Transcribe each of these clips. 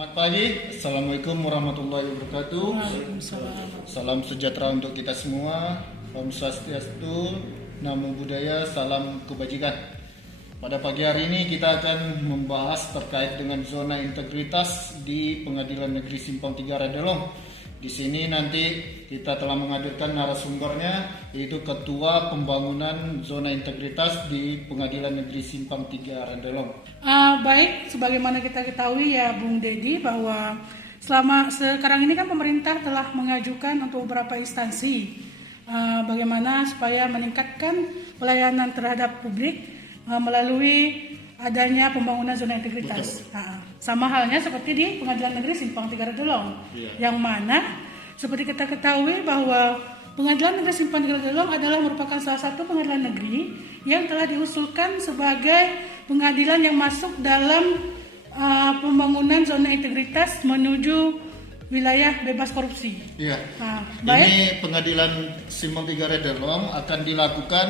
Selamat pagi, Assalamualaikum warahmatullahi wabarakatuh. Waalaikumsalam. Salam sejahtera untuk kita semua. Om Swastiastu, Namo Buddhaya, salam kebajikan. Pada pagi hari ini kita akan membahas terkait dengan zona integritas di Pengadilan Negeri Simpang 3 Redelong. Di sini nanti kita telah menghadirkan narasumbernya, yaitu Ketua Pembangunan Zona Integritas di Pengadilan Negeri Simpang 3 Redelong. Baik, sebagaimana kita ketahui ya Bung Dedi, bahwa selama sekarang ini kan pemerintah telah mengajukan untuk beberapa instansi bagaimana supaya meningkatkan pelayanan terhadap publik melalui adanya pembangunan zona integritas. Sama halnya seperti di Pengadilan Negeri Simpang 3 Redelong, yang mana seperti kita ketahui bahwa Pengadilan Negeri Simpang 3 Redelong adalah merupakan salah satu pengadilan negeri yang telah diusulkan sebagai pengadilan yang masuk dalam pembangunan zona integritas menuju wilayah bebas korupsi. Iya. Baik. Ini Pengadilan Simpang 3 Redelong akan dilakukan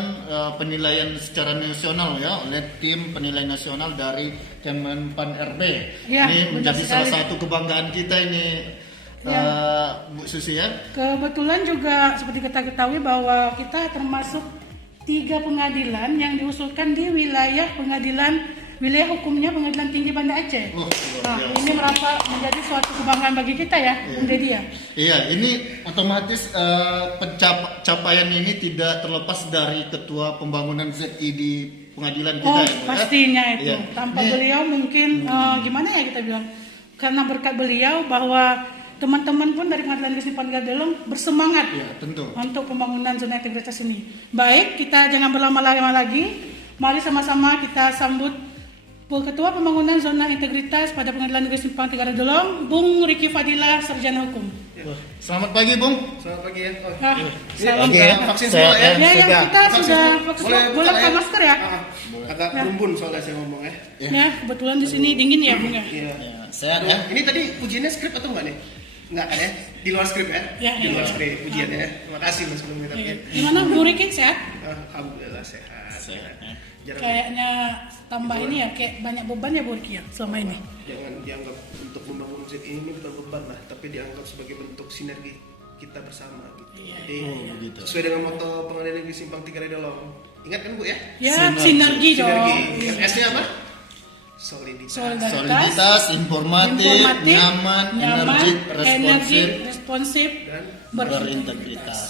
penilaian secara nasional ya oleh tim penilai nasional dari Kemenpan RB. Ya, Ini menjadi benar salah sekali. satu kebanggaan kita ini, Bu Susi ya. Kebetulan juga seperti kita ketahui bahwa kita termasuk 3 pengadilan yang diusulkan di wilayah wilayah hukumnya Pengadilan Tinggi Banda Aceh. Luar biasa. Ini merasa menjadi suatu kebanggaan bagi kita ya, Bung Dedi ya. Iya, ini otomatis pencapaian ini tidak terlepas dari Ketua Pembangunan ZI di pengadilan kita ya, Bu, ya? Pastinya itu. Iya. Tanpa Ini- beliau mungkin gimana ya kita bilang? Karena berkat beliau bahwa teman-teman pun dari Pengadilan Negeri Simpang 3 Redelong bersemangat Iya, tentu. untuk pembangunan zona integritas ini. Baik, kita jangan berlama-lama lagi. Mari sama-sama kita sambut Ketua Pembangunan Zona Integritas pada Pengadilan Negeri Simpang 3 Redelong, Bung Riki Fadila, Sarjana Hukum. Selamat pagi, Bung. Selamat pagi ya. Oh, Salam. ya, vaksin semua ya. Ya, yang kita Vaksin sudah semua. vaksin, Boleh boleh buka pakai ya? masker ya. Agak berumbun soalnya saya ngomong ya. Ya, kebetulan di sini dingin ya, Bung ya. Iya. Ya, sehat ya. Ini tadi ujiannya skrip atau enggak nih? Enggak kan ya? Di luar skrip ya? Ya, Di luar ya. skrip ujiannya ya. Terima kasih Mas belum minta. Iya. Gimana Bung Riki, sehat? Alhamdulillah sehat. Sehat, ya. Jarang Kayaknya tambah ini ya, kayak banyak beban ya Bung Riki ya selama ini. jangan dianggap untuk membangun Z ini bukan beban lah, tapi dianggap sebagai bentuk sinergi kita bersama gitu. Iya, Jadi begitu. sesuai dengan moto Pengadilan Negeri Simpang 3 Redelong. Ingat kan Bu ya? Ya, Sinergi. sinergi dong. Sinergi. S-nya apa? Soliditas. Soliditas, informatif, nyaman, energik, responsif, Dan berintegritas.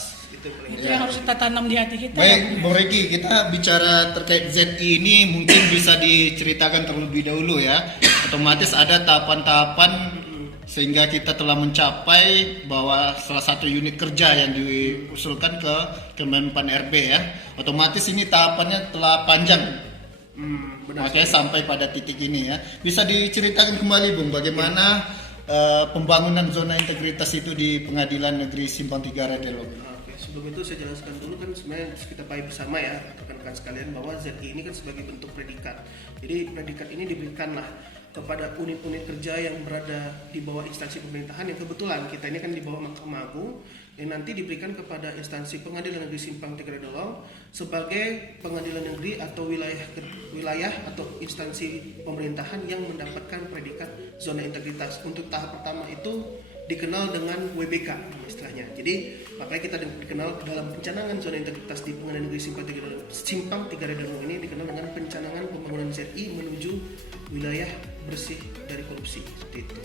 itu paling Itu yang harus kita tanam di hati kita. Baik, ya. Bung Riki, kita bicara terkait ZI ini mungkin bisa diceritakan terlebih dahulu ya. Otomatis ada tahapan-tahapan sehingga kita telah mencapai bahwa salah satu unit kerja yang diusulkan ke Kemenpan RB ya. Otomatis ini tahapannya telah panjang. benar. Makanya sampai pada titik ini ya. Bisa diceritakan kembali Bung bagaimana pembangunan zona integritas itu di Pengadilan Negeri Simpang 3 Redelong. Oke, sebelum itu saya jelaskan dulu kan sebenarnya harus kita pahami bersama ya rekan-rekan sekalian bahwa ZI ini kan sebagai bentuk predikat. Jadi predikat ini diberikanlah kepada unit-unit kerja yang berada di bawah instansi pemerintahan yang kebetulan kita ini kan di bawah Mahkamah Agung yang nanti diberikan kepada instansi Pengadilan Negeri Simpang 3 Redelong sebagai pengadilan negeri atau wilayah atau instansi pemerintahan yang mendapatkan predikat zona integritas. Untuk tahap pertama itu dikenal dengan WBK istilahnya. Jadi makanya kita dikenal dalam pencanangan zona integritas di Pengadilan Negeri Simpang 3 Redelong ini dikenal dengan pencanangan pembangunan ZI menuju wilayah bersih dari korupsi seperti itu.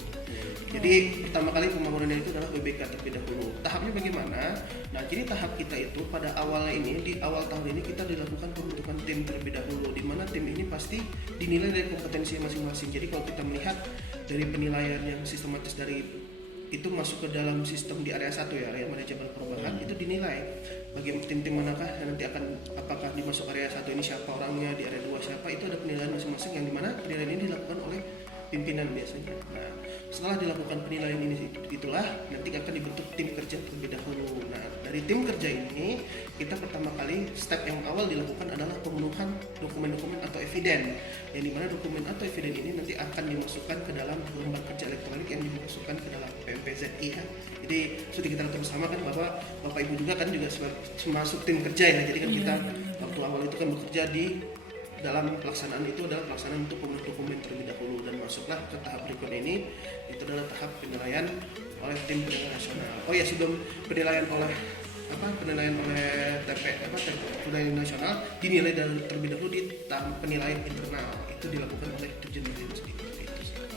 Jadi pertama kali pembangunannya itu adalah WBK terlebih dahulu. Tahapnya bagaimana? Nah, jadi tahap kita itu pada awalnya ini di awal tahun ini kita dilakukan pembentukan tim terlebih dahulu, di mana tim ini pasti dinilai dari kompetensi masing-masing. Jadi kalau kita melihat dari penilaian yang sistematis dari itu masuk ke dalam sistem di area 1 ya, area manajemen perubahan, itu dinilai bagi tim-tim manakah yang nanti akan apakah dimasuk area 1 ini siapa orangnya, di area 2 siapa, itu ada penilaian masing-masing yang dimana penilaian ini dilakukan oleh pimpinan biasanya. Nah, setelah dilakukan penilaian ini itulah nanti akan dibentuk tim kerja terlebih dahulu. Nah, dari tim kerja ini kita pertama kali step yang awal dilakukan adalah pemenuhan dokumen-dokumen atau eviden, yang dimana dokumen atau eviden ini nanti akan dimasukkan ke dalam lembar kerja elektronik yang dimasukkan ke dalam PMPZI ya. Jadi sudah kita tahu bersama kan bahwa Bapak Ibu juga kan juga masuk tim kerja ya. Jadi kan kita waktu awal itu kan bekerja di dalam pelaksanaan itu adalah pelaksanaan untuk pemenuh dokumen terlebih dahulu, dan masuklah ke tahap berikutnya ini, itu adalah tahap penilaian oleh tim penilai nasional. Oh ya, sebelum penilaian oleh penilaian nasional dinilai terlebih dahulu di tahap penilaian internal, itu dilakukan oleh Dirjen Militer sendiri.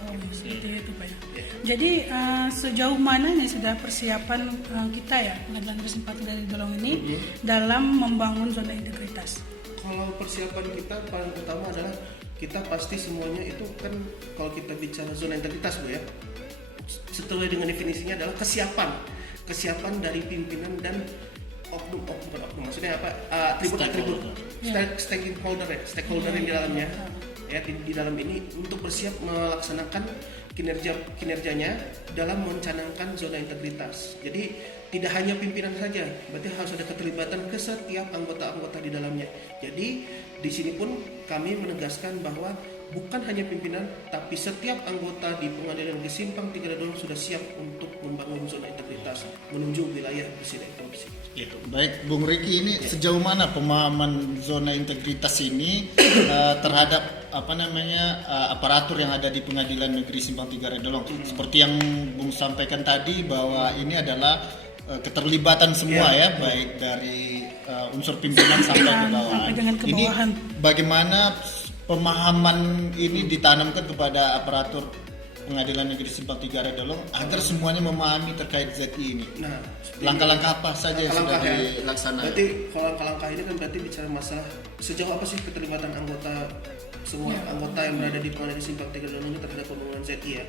Oh, seperti itu Pak ya. Ya. Jadi sejauh mana nih sudah persiapan kita ya Pengadilan Negeri Simpang Tiga Redolong ini dalam membangun zona integritas? Kalau persiapan kita paling utama adalah kita pasti semuanya itu kan, kalau kita bicara zona integritas Bu ya, sesuai dengan definisinya adalah kesiapan dari pimpinan dan oknum, maksudnya apa, atribut stakeholder yang di dalamnya ya, di dalam ini untuk bersiap melaksanakan kinerjanya dalam mencanangkan zona integritas. Jadi tidak hanya pimpinan saja, berarti harus ada keterlibatan ke setiap anggota-anggota di dalamnya. Jadi di sini pun kami menegaskan bahwa bukan hanya pimpinan, tapi setiap anggota di Pengadilan Negeri Simpang Tiga Redolong sudah siap untuk membangun zona integritas menuju wilayah bersih dari korupsi. Gitu. Baik, Bung Riki, ini sejauh mana pemahaman zona integritas ini terhadap aparatur yang ada di Pengadilan Negeri Simpang Tiga Redolong? Seperti yang Bung sampaikan tadi bahwa ini adalah keterlibatan semua ya, baik dari unsur pimpinan sampai ke bawahan. Ini bagaimana pemahaman ini ditanamkan kepada aparatur Pengadilan Negeri Simpang Tiga Redolong agar semuanya memahami terkait ZI ini? Nah, langkah-langkah apa saja yang sudah dilaksanakan? Berarti kalau langkah-langkah ini kan berarti bicara masalah sejauh apa sih keterlibatan semua anggota yang berada di Pengadilan Simpang Tiga Redolong terhadap pembangunan ZI ya.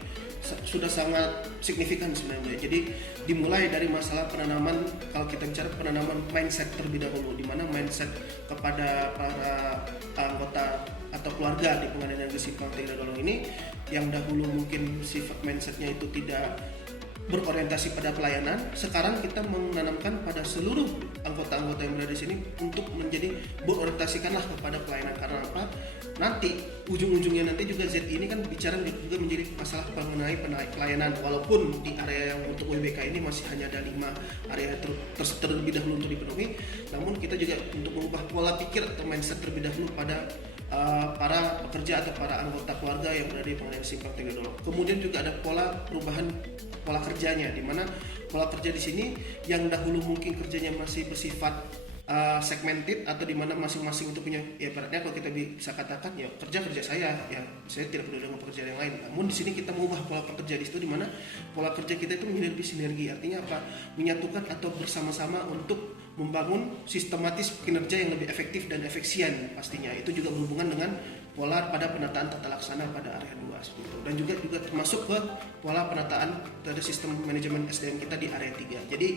Sudah sangat signifikan sebenarnya. Jadi dimulai dari masalah penanaman, kalau kita bicara penanaman mindset terlebih dahulu, di mana mindset kepada para anggota atau keluarga di Pengadilan Negeri Simpang Tiga Redolong ini yang dahulu mungkin sifat mindsetnya itu tidak berorientasi pada pelayanan, sekarang kita menanamkan pada seluruh anggota-anggota yang berada di sini untuk menjadi berorientasikanlah kepada pelayanan. Karena apa? Nanti ujung-ujungnya nanti juga ZI ini kan bicara juga menjadi masalah mengenai pelayanan, walaupun di area yang untuk WBK ini masih hanya ada 5 area terlebih dahulu untuk dipenuhi, namun kita juga untuk mengubah pola pikir atau mindset terlebih dahulu pada para pekerja atau para anggota keluarga yang berada di Pengadilan Simpang Tiga Redolong. Kemudian juga ada perubahan pola kerjanya, di mana pola kerja di sini yang dahulu mungkin kerjanya masih bersifat segmented, atau di mana masing-masing itu punya, ya ibaratnya kalau kita bisa katakan ya kerja saya tidak peduli dengan pekerjaan yang lain. Namun di sini kita mengubah pola pekerja di situ, di mana pola kerja kita itu menjadi lebih sinergi. Artinya apa? Menyatukan atau bersama-sama untuk membangun sistematis kinerja yang lebih efektif dan efisien pastinya. Itu juga berhubungan dengan pola pada penataan tata laksana pada area 2 seperti itu. Dan juga termasuk ke pola penataan dari sistem manajemen SDM kita di area 3. Jadi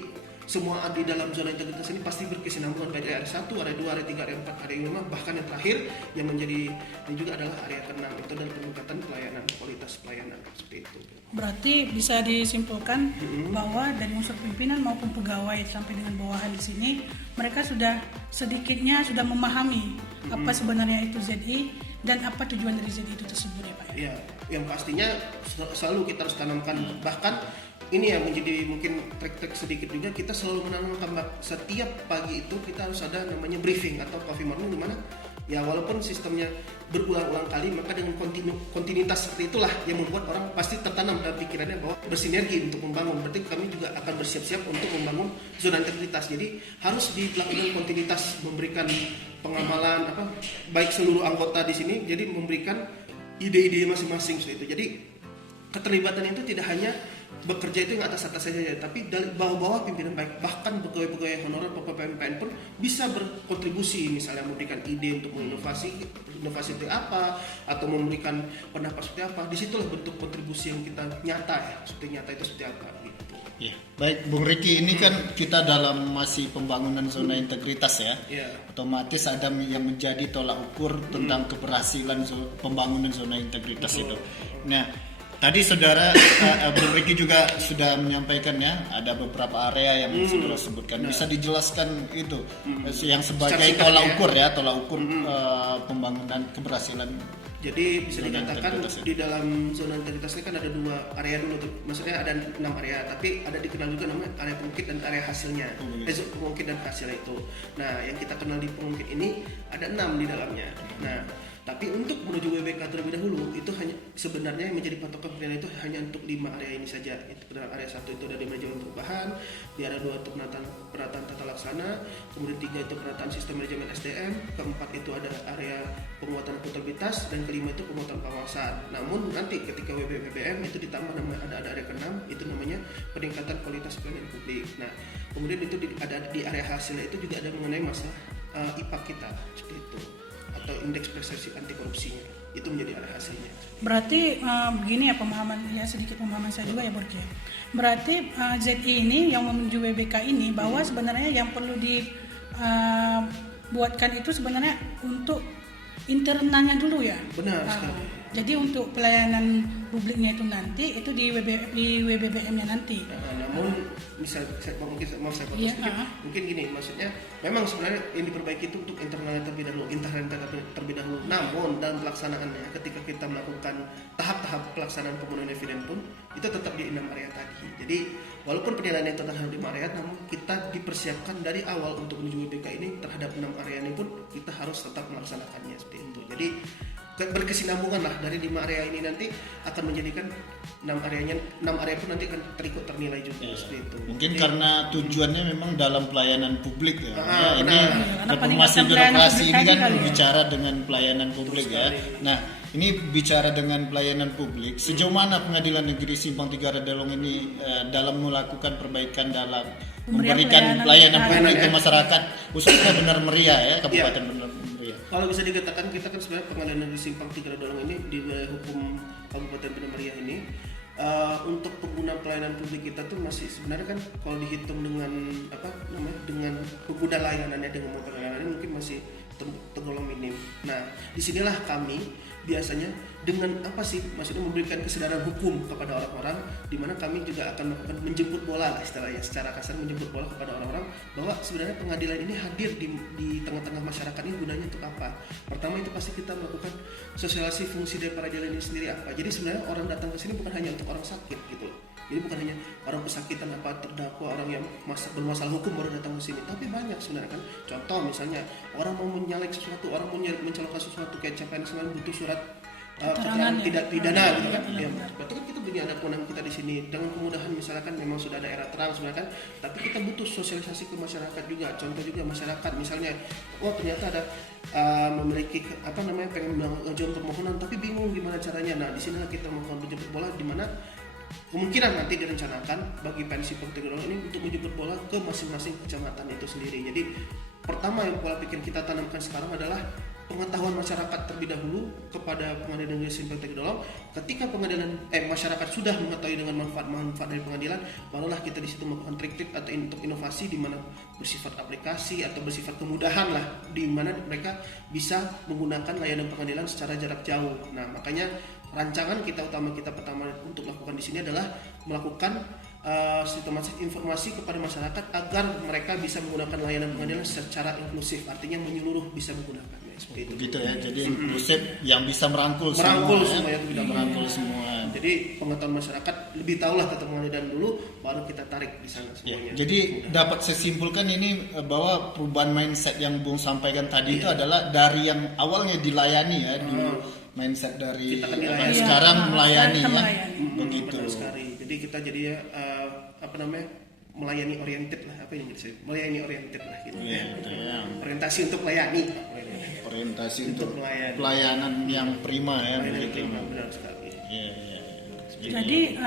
semua di dalam zona integritas ini pasti berkesinambungan, baik area 1, area 2, area 3, area 4, area 5, bahkan yang terakhir yang menjadi ini juga adalah area ke-6, itu adalah peningkatan pelayanan, kualitas pelayanan seperti itu. Berarti bisa disimpulkan bahwa dari unsur pimpinan maupun pegawai sampai dengan bawahan di sini, mereka sudah memahami apa sebenarnya itu ZI dan apa tujuan dari ZI itu tersebut ya Pak? Ya, yang pastinya selalu kita harus tanamkan, bahkan ini yang menjadi mungkin trik-trik sedikit juga, kita selalu menanamkan setiap pagi itu kita harus ada namanya briefing atau coffee morning, di mana ya walaupun sistemnya berulang-ulang kali, maka dengan kontinuitas seperti itulah yang membuat orang pasti tertanam dalam pikirannya bahwa bersinergi untuk membangun. Berarti kami juga akan bersiap-siap untuk membangun zona integritas. Jadi harus dilakukan kontinuitas, memberikan pengamalan baik seluruh anggota di sini, jadi memberikan ide-ide masing-masing seperti itu. Jadi keterlibatan itu tidak hanya bekerja itu yang atas-atas saja, tapi dari bawah-bawah pimpinan, baik bahkan pegawai-pegawai honorer PPMPN pun bisa berkontribusi, misalnya memberikan ide untuk inovasi seperti apa, atau memberikan pendapat seperti apa. Disitulah bentuk kontribusi yang kita nyata ya, seperti nyata itu seperti apa gitu. Ya, baik Bung Riki, ini kan kita dalam masih pembangunan zona integritas ya. Otomatis ada yang menjadi tolak ukur tentang keberhasilan pembangunan zona integritas itu. Nah, tadi saudara Bung Riki juga sudah menyampaikan ya, ada beberapa area yang saudara sebutkan. Bisa dijelaskan itu yang sebagai tolak ukur pembangunan keberhasilan. Jadi bisa dikatakan di dalam zona integritas ini kan ada 2 area dulu tuh. Maksudnya ada 6 area, tapi ada dikenal juga namanya area pengungkit dan area hasilnya. Pengungkit dan hasilnya itu. Nah, yang kita kenal di pengungkit ini ada 6 di dalamnya. Nah, Tapi untuk menuju WBK terlebih dahulu itu hanya sebenarnya yang menjadi patokan penilaian itu hanya untuk 5 area ini saja. Itu area 1 itu ada di manajemen perubahan, di area 2 itu penataan tata laksana, kemudian 3 itu penataan sistem manajemen SDM, keempat itu ada area penguatan akuntabilitas, dan kelima itu penguatan pengawasan. Namun nanti ketika WBPBM itu ditambah ada area ke-6 itu namanya peningkatan kualitas pelayanan publik. Nah, kemudian itu ada di area hasilnya itu juga ada mengenai masalah IPA kita seperti itu, atau indeks persepsi anti korupsinya, itu menjadi area hasilnya. Berarti begini ya sedikit pemahaman saya juga ya Borja. Berarti ZI ini yang menuju WBK ini bahwa sebenarnya yang perlu dibuatkan itu sebenarnya untuk internalnya dulu ya. Benar sekali. Jadi untuk pelayanan publiknya itu nanti itu di WBBM-nya nanti. Namun mungkin gini, maksudnya memang sebenarnya yang diperbaiki itu untuk internalnya terlebih dahulu. Namun dalam pelaksanaannya ketika kita melakukan tahap-tahap pelaksanaan pemenuhan eviden pun itu tetap di 6 area tadi. Jadi walaupun penilaian itu terhadap 5 area, namun kita dipersiapkan dari awal untuk menuju WBK ini terhadap 6 area ini pun kita harus tetap melaksanakannya seperti itu. Jadi berkesinambungan lah dari 5 area ini nanti akan menjadikan 6 area pun nanti akan ternilai juga seperti itu. Mungkin karena tujuannya memang dalam pelayanan publik ya. Ini karena reformasi birokrasi ini kan bicara dengan pelayanan publik ya. Nah, ini bicara dengan pelayanan publik. Sejauh mana Pengadilan Negeri Simpang 3 Redalong ini dalam melakukan perbaikan dalam memberikan pelayanan publik ke masyarakat, khususnya Benar Meriah ya, Kabupaten Benar Meriah. Kalau bisa dikatakan kita kan sebenarnya Pengadilan Negeri Simpang 3 Redalong ini di wilayah hukum Kabupaten Benar Meriah ini untuk pengguna pelayanan publik kita tuh masih sebenarnya kan kalau dihitung dengan dengan pengguna layanannya dengan motor layanannya mungkin masih tergolong minim. Nah, disinilah kami biasanya dengan maksudnya memberikan kesadaran hukum kepada orang-orang, di mana kami juga akan melakukan menjemput bola lah istilahnya, secara kasar menjemput bola kepada orang-orang bahwa sebenarnya pengadilan ini hadir di tengah-tengah masyarakat ini gunanya untuk apa. Pertama itu pasti kita melakukan sosialisasi fungsi dari peradilan ini sendiri apa. Jadi sebenarnya orang datang ke sini bukan hanya untuk orang sakit gitu loh. Jadi bukan hanya orang kesakitan terdakwa, orang yang bermasalah hukum baru datang ke sini, tapi banyak sebenarnya kan. Contoh misalnya orang mau menyalek sesuatu, orang mau mencalonkan sesuatu kayak capaian sebenarnya butuh surat keterangan tidak pidana gitu kan. Ya, betul kan kita punya ada kewenangan kita di sini dengan kemudahan misalkan memang sudah ada era terang sebenarnya kan, tapi kita butuh sosialisasi ke masyarakat juga. Contoh juga masyarakat misalnya ternyata ada memiliki pengen mengajukan permohonan tapi bingung gimana caranya. Nah, di sinilah kita melakukan menjemput bola di mana kemungkinan nanti direncanakan bagi pensi Pengadilan ini untuk menjemput bola ke masing-masing kecamatan itu sendiri. Jadi pertama yang pola pikir kita tanamkan sekarang adalah pengetahuan masyarakat terlebih dahulu kepada Pengadilan Negeri Simpang Tegalong. Ketika masyarakat sudah mengetahui dengan manfaat dari pengadilan, barulah kita di situ melakukan trik-trik atau untuk inovasi di mana bersifat aplikasi atau bersifat kemudahan lah, di mana mereka bisa menggunakan layanan pengadilan secara jarak jauh. Nah, makanya rancangan pertama untuk lakukan di sini adalah melakukan sistematis informasi kepada masyarakat agar mereka bisa menggunakan layanan pengadilan secara inklusif, artinya menyeluruh bisa menggunakannya seperti itu. Begitu ya, jadi inklusif yang bisa merangkul semua yang tidak merangkul semua. Jadi pengetahuan masyarakat lebih tahulah tentang pengadilan dulu, baru kita tarik di sana semuanya. Ya, jadi dapat saya simpulkan ini bahwa perubahan mindset yang Bung sampaikan tadi itu adalah dari yang awalnya dilayani ya dulu. Mindset dari sekarang melayani ya. Begitu. Sekali. Jadi kita jadi melayani oriented lah, melayani oriented lah gitu. Orientasi untuk melayani. Orientasi untuk pelayanan yang prima ya. Begitu. Benar sekali. Jadi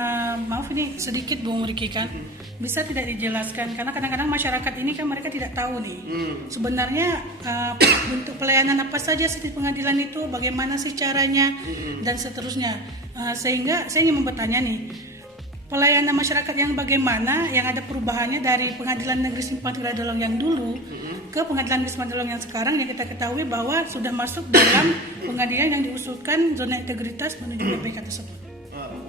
maaf ini sedikit Bung Riki kan, bisa tidak dijelaskan karena kadang-kadang masyarakat ini kan mereka tidak tahu nih sebenarnya bentuk pelayanan apa saja di pengadilan itu, bagaimana sih caranya dan seterusnya, sehingga saya ingin bertanya nih, pelayanan masyarakat yang bagaimana yang ada perubahannya dari Pengadilan Negeri Simpang 3 Redalong yang dulu ke Pengadilan Negeri Simpang 3 Redalong yang sekarang, yang kita ketahui bahwa sudah masuk dalam pengadilan yang diusulkan zona integritas menuju WBK tersebut.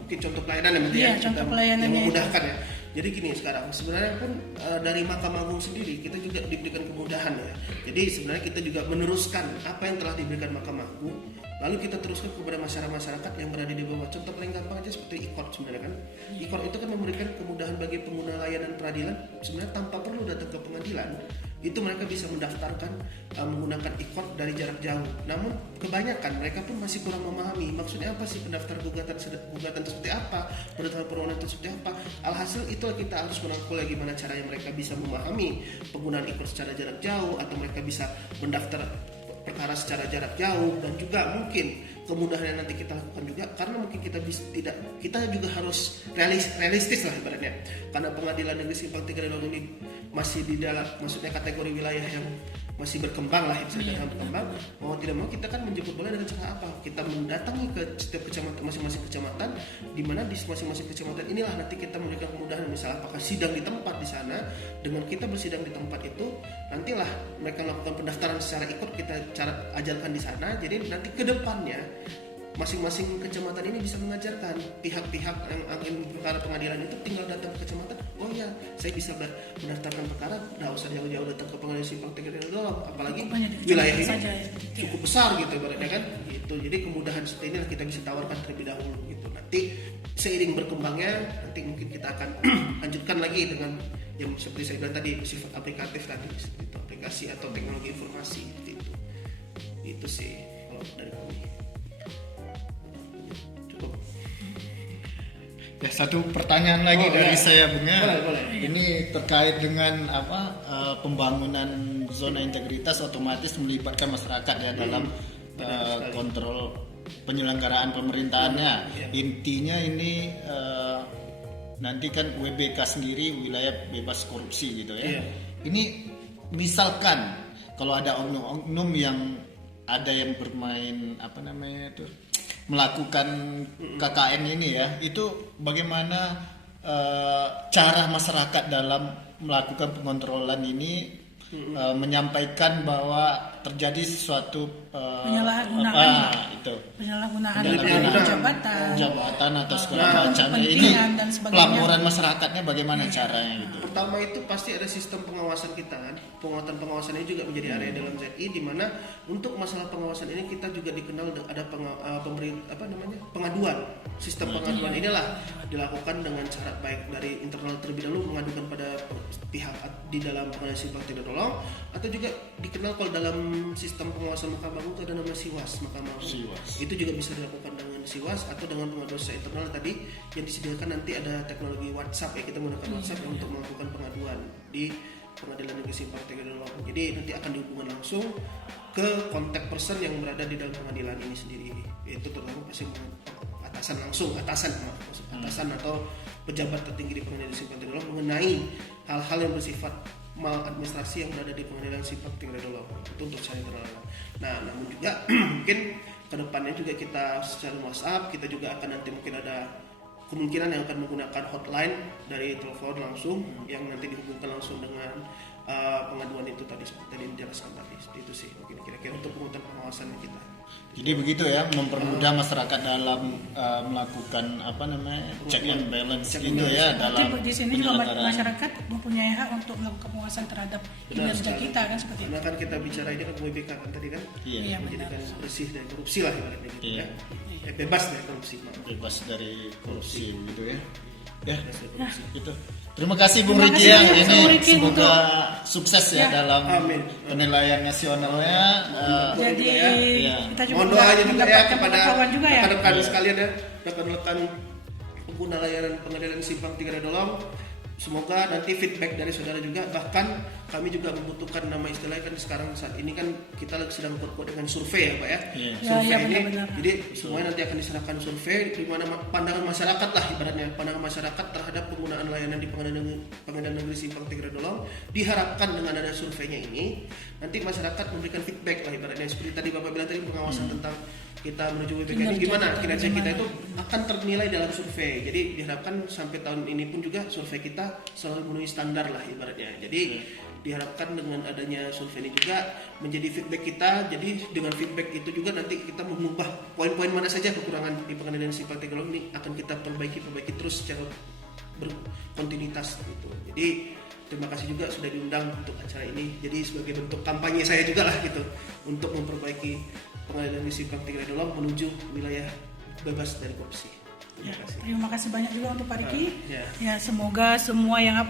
Mungkin contoh pelayanan yang memudahkan ya. Jadi gini, sekarang sebenarnya pun dari Mahkamah Agung sendiri kita juga diberikan kemudahan ya. Jadi sebenarnya kita juga meneruskan apa yang telah diberikan Mahkamah Agung, lalu kita teruskan kepada masyarakat yang berada di bawah. Contoh paling gampang aja seperti e-court sebenarnya kan. E-court itu kan memberikan kemudahan bagi pengguna layanan peradilan sebenarnya tanpa perlu datang ke pengadilan. itu mereka bisa mendaftarkan menggunakan e-court dari jarak jauh. Namun kebanyakan mereka pun masih kurang memahami maksudnya apa sih pendaftaran gugatan itu seperti apa, pendaftaran permohonan itu seperti apa. Alhasil itu kita harus merangkul gimana caranya mereka bisa memahami penggunaan e-court secara jarak jauh, atau mereka bisa mendaftar perkara secara jarak jauh, dan juga mungkin kemudahan yang nanti kita lakukan juga karena mungkin kita juga harus realistis lah ibaratnya, karena pengadilan negeri Simpang 3 Redolong ini masih di dalam maksudnya kategori wilayah yang masih berkembang lah, bisa dikatakan berkembang. Mau tidak mau kita kan menjemput bola dengan cara apa? Kita mendatangi ke setiap kecamatan, masing-masing kecamatan, di mana di masing-masing kecamatan inilah nanti kita memberikan kemudahan, misalnya apakah sidang di tempat di sana. Dengan kita bersidang di tempat itu, nantilah mereka melakukan pendaftaran secara ikut kita cara ajarkan di sana. Jadi nanti ke depannya masing-masing kecamatan ini bisa mengajarkan pihak-pihak yang akan perkara pengadilan itu tinggal datang ke kecamatan. Oh ya, saya bisa mendaftarkan perkara, nggak usah jauh-jauh datang ke pengadilan Simpang 3 Redolong, apalagi wilayah ini cukup besar gitu ibaratnya kan. Gitu. Jadi kemudahan seperti ini kita bisa tawarkan terlebih dahulu gitu. Nanti seiring berkembangnya, nanti mungkin kita akan lanjutkan lagi dengan yang seperti saya bilang tadi, sifat aplikatif tadi, seperti itu, aplikasi atau teknologi informasi seperti itu. Itu sih kalau dari kami. Cukup. Ya, satu pertanyaan lagi dari saya, Bung ya. Boleh. Ini terkait dengan pembangunan zona integritas otomatis melibatkan masyarakat ya dalam kontrol penyelenggaraan pemerintahannya. Intinya ini nanti kan WBK sendiri wilayah bebas korupsi gitu ya. Ini misalkan kalau ada oknum-oknum yang ada yang bermain melakukan KKN ini ya, itu bagaimana cara masyarakat dalam melakukan pengontrolan ini, menyampaikan bahwa terjadi sesuatu penyalahgunaan jabatan atau segala macam. Ini pelaporan masyarakatnya bagaimana caranya gitu? Pertama itu pasti ada sistem pengawasan kita kan. Pengawasan ini juga menjadi area dalam ZI, di mana untuk masalah pengawasan ini kita juga dikenal ada pengaduan. Sistem pengaduan inilah dilakukan dengan cara baik dari internal terlebih dahulu, mengadukan pada pihak di dalam pengadilan Simpang 3 Redolong, atau juga dikenal kalau dalam sistem pengawasan Mahkamah Agung itu ada nama SIWAS, Mahkamah Agung. Itu juga bisa dilakukan dengan SIWAS atau dengan pengaduan secara internal tadi yang disediakan. Nanti ada teknologi WhatsApp ya, kita menggunakan WhatsApp untuk melakukan pengaduan di Pengadilan Negeri Simpang 3 Redolong. Jadi nanti akan dihubungkan langsung ke kontak person yang berada di dalam pengadilan ini sendiri. Itu terutama pasti atasan atau pejabat tertinggi di Pengadilan Simpang 3 Redolong mengenai hal-hal yang bersifat maladministrasi yang berada di Pengadilan Simpang 3 Redolong. Itu untuk saya internal. Nah, namun juga mungkin kedepannya juga kita secara WhatsApp kita juga akan nanti mungkin ada kemungkinan yang akan menggunakan hotline dari telepon langsung yang nanti dihubungkan langsung dengan pengaduan itu tadi seperti tadi dijelaskan tadi. Seperti itu sih mungkin kira-kira untuk penguatan pengawasan kita. Jadi begitu ya, mempermudah masyarakat dalam melakukan check and balance gitu ya dalam di sini juga masyarakat mempunyai hak untuk melakukan pengawasan terhadap kinerja kita kan seperti itu. Karena kan kita bicara ini kan WBK kan tadi kan, menjadikan bersih dari korupsi lah ibaratnya gitu ya. Bebas dari korupsi. Bebas dari korupsi gitu ya. Ya, gitu. Terima kasih Bung Riki ya. Ini semoga sukses ya dalam penilaian nasionalnya. Jadi kita juga mohon doanya juga ya kepada rekan-rekan ya. sekalian ya, rekan-rekan pengguna layanan Pengadilan Simpang 3 Redolong. Semoga nanti feedback dari saudara juga, bahkan kami juga membutuhkan nama istilahnya kan sekarang saat ini kan kita sedang berkuat dengan survei ya Pak ya. Survei ini benar. Jadi semuanya nanti akan diserahkan survei di mana pandangan masyarakat lah ibaratnya, pandangan masyarakat terhadap penggunaan layanan di Pengadilan Negeri Simpang 3 Redolong. Diharapkan dengan ada surveinya ini nanti masyarakat memberikan feedback lah ibaratnya, seperti tadi Bapak bilang tadi pengawasan tentang kita menuju WBK ini gimana, kinerja kita itu akan ternilai dalam survei. Jadi diharapkan sampai tahun ini pun juga survei kita selalu memenuhi standar lah ibaratnya. Jadi diharapkan dengan adanya survei ini juga menjadi feedback kita. Jadi dengan feedback itu juga nanti kita mengubah poin-poin mana saja kekurangan di Pengadilan Simpang 3 Redolong ini akan kita perbaiki terus secara berkontinuitas gitu. Jadi terima kasih juga sudah diundang untuk acara ini. Jadi sebagai bentuk kampanye saya juga lah gitu untuk memperbaiki Pengadilan Negeri Simpang 3 Redolong menuju wilayah bebas dari korupsi. Ya, terima kasih banyak juga untuk Pak Riki. Ya. Ya, semoga semua yang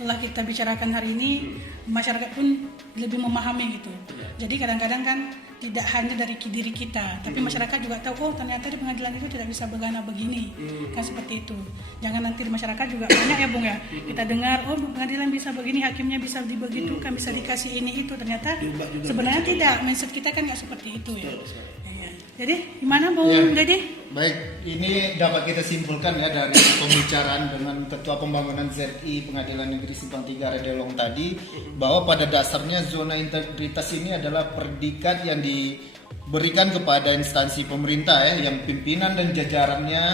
telah kita bicarakan hari ini masyarakat pun lebih memahami gitu. Jadi kadang-kadang kan tidak hanya dari diri kita, tapi masyarakat juga tahu, oh ternyata di pengadilan itu tidak bisa begana begini, kan seperti itu. Jangan nanti di masyarakat juga banyak ya Bung ya, kita dengar, oh pengadilan bisa begini, hakimnya bisa dibegitukan, bisa dikasih ini itu, ternyata Diubah juga. sebenarnya tidak, mindset kita kan nggak seperti itu ya. Betul, betul. Iya. Jadi gimana Bung Ya. Dedi? Baik, ini dapat kita simpulkan ya dari pembicaraan dengan Ketua Pembangunan ZI Pengadilan Negeri Simpang 3 Redelong tadi, bahwa pada dasarnya zona integritas ini adalah predikat yang diberikan kepada instansi pemerintah ya, yang pimpinan dan jajarannya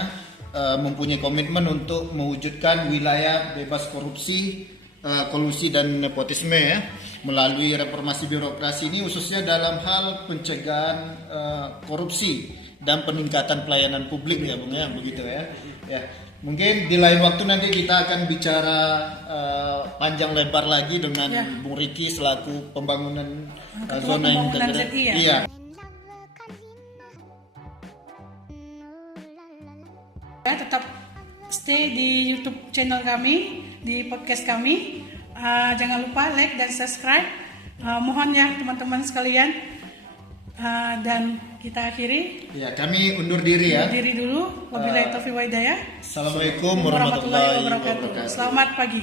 mempunyai komitmen untuk mewujudkan wilayah bebas korupsi, kolusi dan nepotisme ya, melalui reformasi birokrasi ini khususnya dalam hal pencegahan korupsi dan peningkatan pelayanan publik ya Bung ya, begitu ya. Ya, mungkin di lain waktu nanti kita akan bicara panjang lebar lagi dengan Ya. Bung Riki selaku pembangunan Ketua zona Pembangunan integritas. ZI ya? Iya. Ya, tetap stay di YouTube channel kami, di podcast kami. Jangan lupa like dan subscribe. Mohon ya teman-teman sekalian. Dan kita akhiri. Ya, kami undur diri ya. Diri dulu. Wabillahi taufiq wa hidayah. Assalamualaikum warahmatullahi wabarakatuh. Selamat pagi.